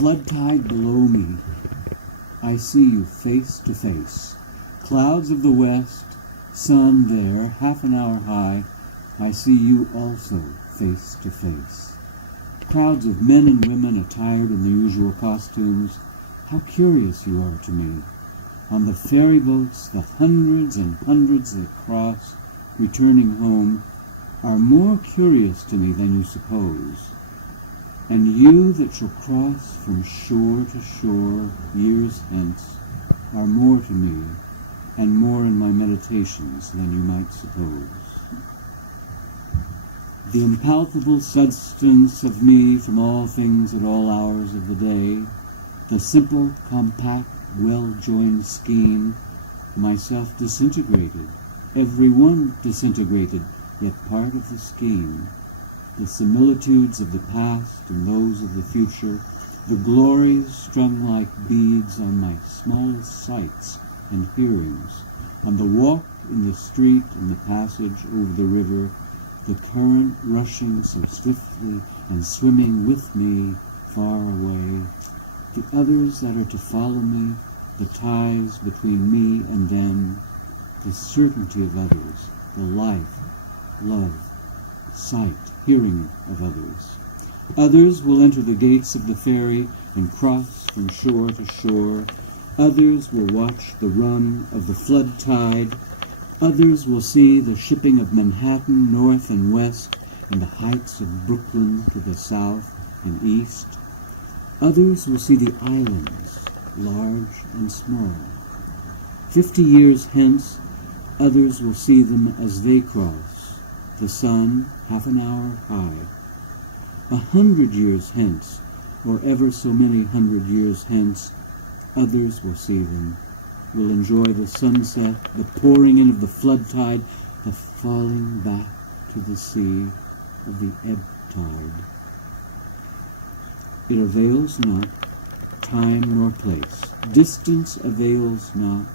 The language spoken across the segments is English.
flood tide below me. I see you face to face. Clouds of the west, sun there, half an hour high. I see you also face to face. Crowds of men and women attired in the usual costumes. How curious you are to me. On the ferry boats, the hundreds and hundreds that cross, returning home, are more curious to me than you suppose. And you that shall cross from shore to shore years hence are more to me and more in my meditations than you might suppose. The impalpable substance of me from all things at all hours of the day, the simple, compact, well-joined scheme, myself disintegrated, every one disintegrated, yet part of the scheme, the similitudes of the past and those of the future, the glories strung like beads on my smallest sights and hearings, on the walk in the street and the passage over the river, the current rushing so swiftly and swimming with me far away, the others that are to follow me, the ties between me and them, the certainty of others, the life, love, sight, hearing of others. Others will enter the gates of the ferry and cross from shore to shore. Others will watch the run of the flood tide. Others will see the shipping of Manhattan north and west and the heights of Brooklyn to the south and east. Others will see the islands, large and small. 50 years hence, others will see them as they cross, the sun half an hour high. 100 years hence, or ever so many 100 years hence, others will see them, will enjoy the sunset, the pouring in of the flood tide, the falling back to the sea of the ebb tide. It avails not, time nor place. Distance avails not.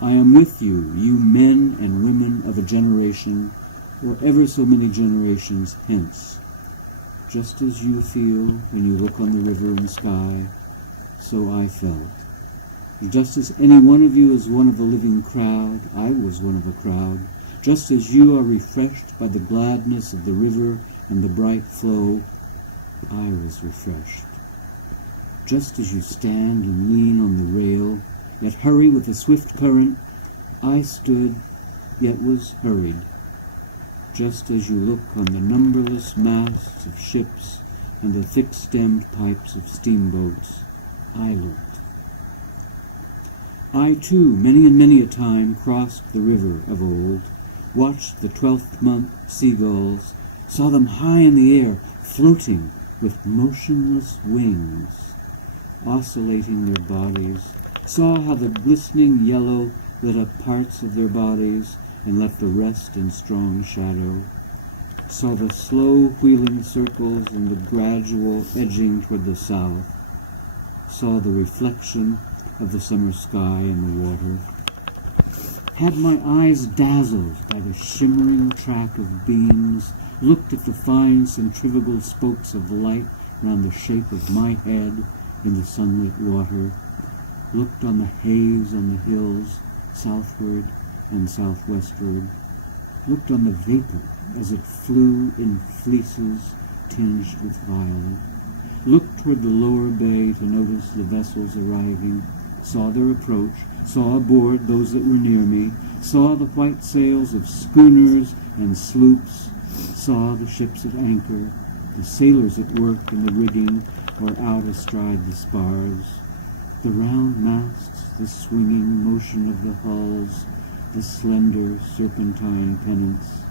I am with you, you men and women of a generation, or ever so many generations hence. Just as you feel when you look on the river and sky, so I felt. Just as any one of you is one of the living crowd, I was one of the crowd. Just as you are refreshed by the gladness of the river and the bright flow, I was refreshed. Just as you stand and lean on the rail, yet hurry with the swift current, I stood, yet was hurried. Just as you look on the numberless masts of ships and the thick-stemmed pipes of steamboats, I looked. I, too, many and many a time crossed the river of old, watched the 12th month seagulls, saw them high in the air, floating with motionless wings, oscillating their bodies, saw how the glistening yellow lit up parts of their bodies and left the rest in strong shadow, saw the slow wheeling circles and the gradual edging toward the south, saw the reflection of the summer sky in the water, had my eyes dazzled by the shimmering track of beams, looked at the fine centrifugal spokes of light round the shape of my head in the sunlit water, looked on the haze on the hills, southward and southwestward, looked on the vapor as it flew in fleeces tinged with violet, looked toward the lower bay to notice the vessels arriving, saw their approach, saw aboard those that were near me, saw the white sails of schooners and sloops, saw the ships at anchor, the sailors at work in the rigging or out astride the spars, the round masts, the swinging motion of the hulls, the slender serpentine pennants,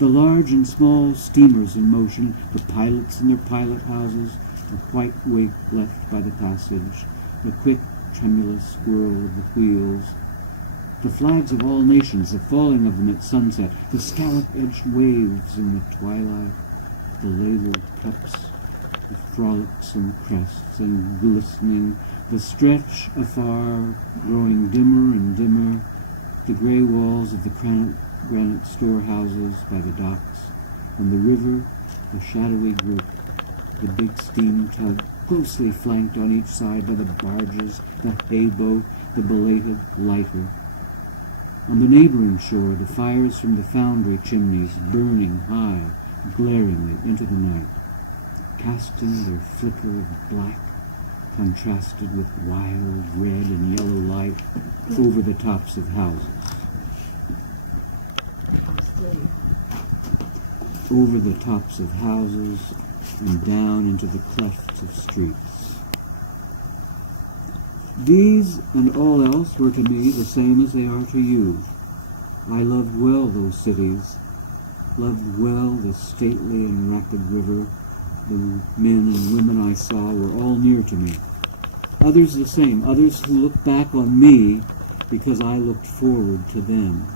the large and small steamers in motion, the pilots in their pilot houses, the white wake left by the passage, the quick, tremulous swirl of the wheels, the flags of all nations, the falling of them at sunset, the scallop-edged waves in the twilight, the labeled cups, the frolicsome crests and glistening, the stretch afar, growing dimmer and dimmer, the gray walls of the granite storehouses by the docks, and the river, the shadowy group, the big steam tug closely flanked on each side by the barges, the hayboat, the belated lighter. On the neighboring shore, the fires from the foundry chimneys burning high, glaringly into the night, casting their flicker of black, contrasted with wild red and yellow light over the tops of houses. Over the tops of houses and down into the clefts of streets. These and all else were to me the same as they are to you. I loved well those cities, loved well the stately and rapid river. The men and women I saw were all near to me. Others the same, others who looked back on me because I looked forward to them.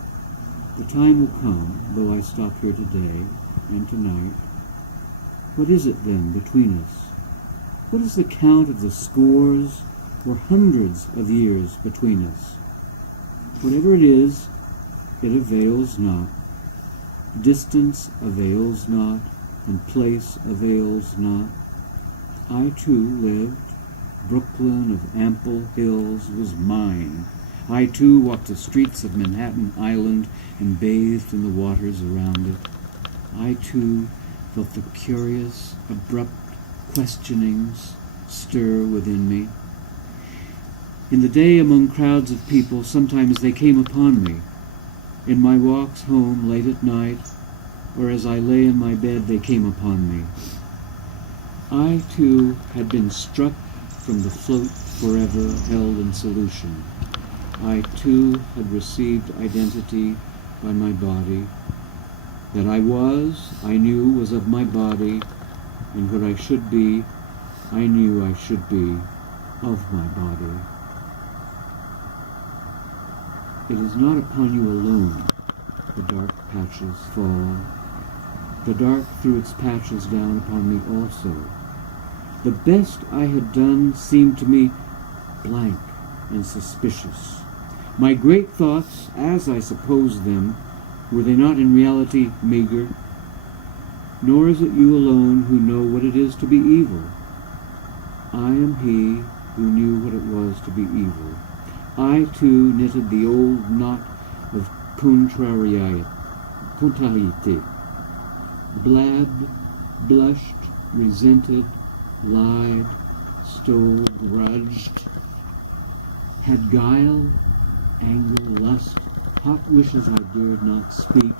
The time will come, though I stop here today and tonight. What is it then between us? What is the count of the scores or hundreds of years between us? Whatever it is, it avails not. Distance avails not, and place avails not. I too lived. Brooklyn of ample hills was mine. I too walked the streets of Manhattan Island and bathed in the waters around it. I too felt the curious, abrupt questionings stir within me. In the day among crowds of people, sometimes they came upon me. In my walks home late at night, or as I lay in my bed, they came upon me. I too had been struck from the float forever held in solution. I too had received identity by my body. That I was, I knew, was of my body, and what I should be, I knew I should be of my body. It is not upon you alone the dark patches fall. The dark threw its patches down upon me also. The best I had done seemed to me blank and suspicious. My great thoughts, as I supposed them, were they not in reality meager? Nor is it you alone who know what it is to be evil. I am he who knew what it was to be evil. I too knitted the old knot of contrariety, blabbed, blushed, resented, lied, stole, grudged, had guile, anger, lust, hot wishes I dared not speak,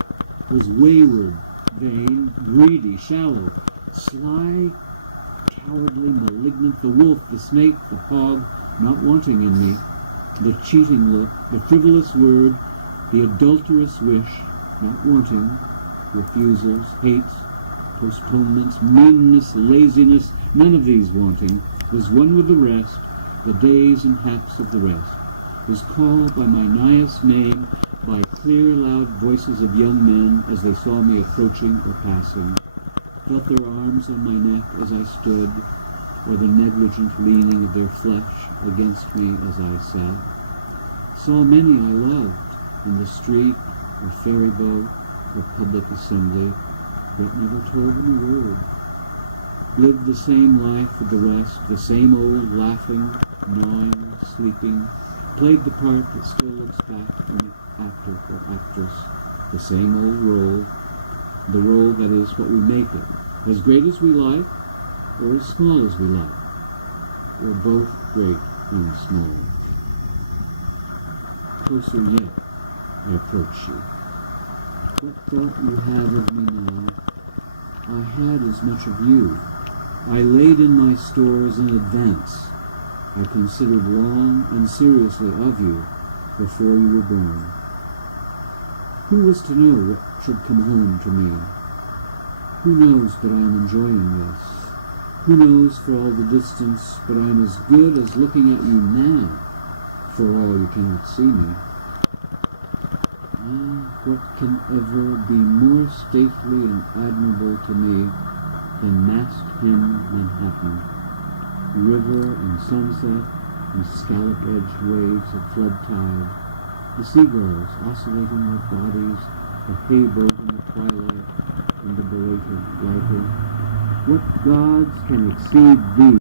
was wayward, vain, greedy, shallow, sly, cowardly, malignant, the wolf, the snake, the hog, not wanting in me, the cheating look, the frivolous word, the adulterous wish, not wanting, refusals, hates, postponements, meanness, laziness, none of these wanting, was one with the rest, the days and haps of the rest, was called by my nighest name, by clear, loud voices of young men as they saw me approaching or passing, felt their arms on my neck as I stood, or the negligent leaning of their flesh against me as I sat, saw many I loved in the street, or ferry boat, or public assembly, but never told them a word. Lived the same life with the rest, the same old laughing, gnawing, sleeping, played the part that still looks back on the actor or actress, the same old role, the role that is what we make it, as great as we like, or as small as we like, or both great and small. Closer yet, I approach you. What thought you had of me now? I had as much of you. I laid in my stores in advance. I considered long and seriously of you before you were born. Who was to know what should come home to me? Who knows but I am enjoying this? Who knows for all the distance but I am as good as looking at you now, for all you cannot see me? Ah, what can ever be more stately and admirable to me than mast-hemmed Manhattan, river and sunset and scallop-edged waves at flood tide, the seagulls oscillating their bodies, the hayboat in the twilight, and the belated lighter? What gods can exceed these?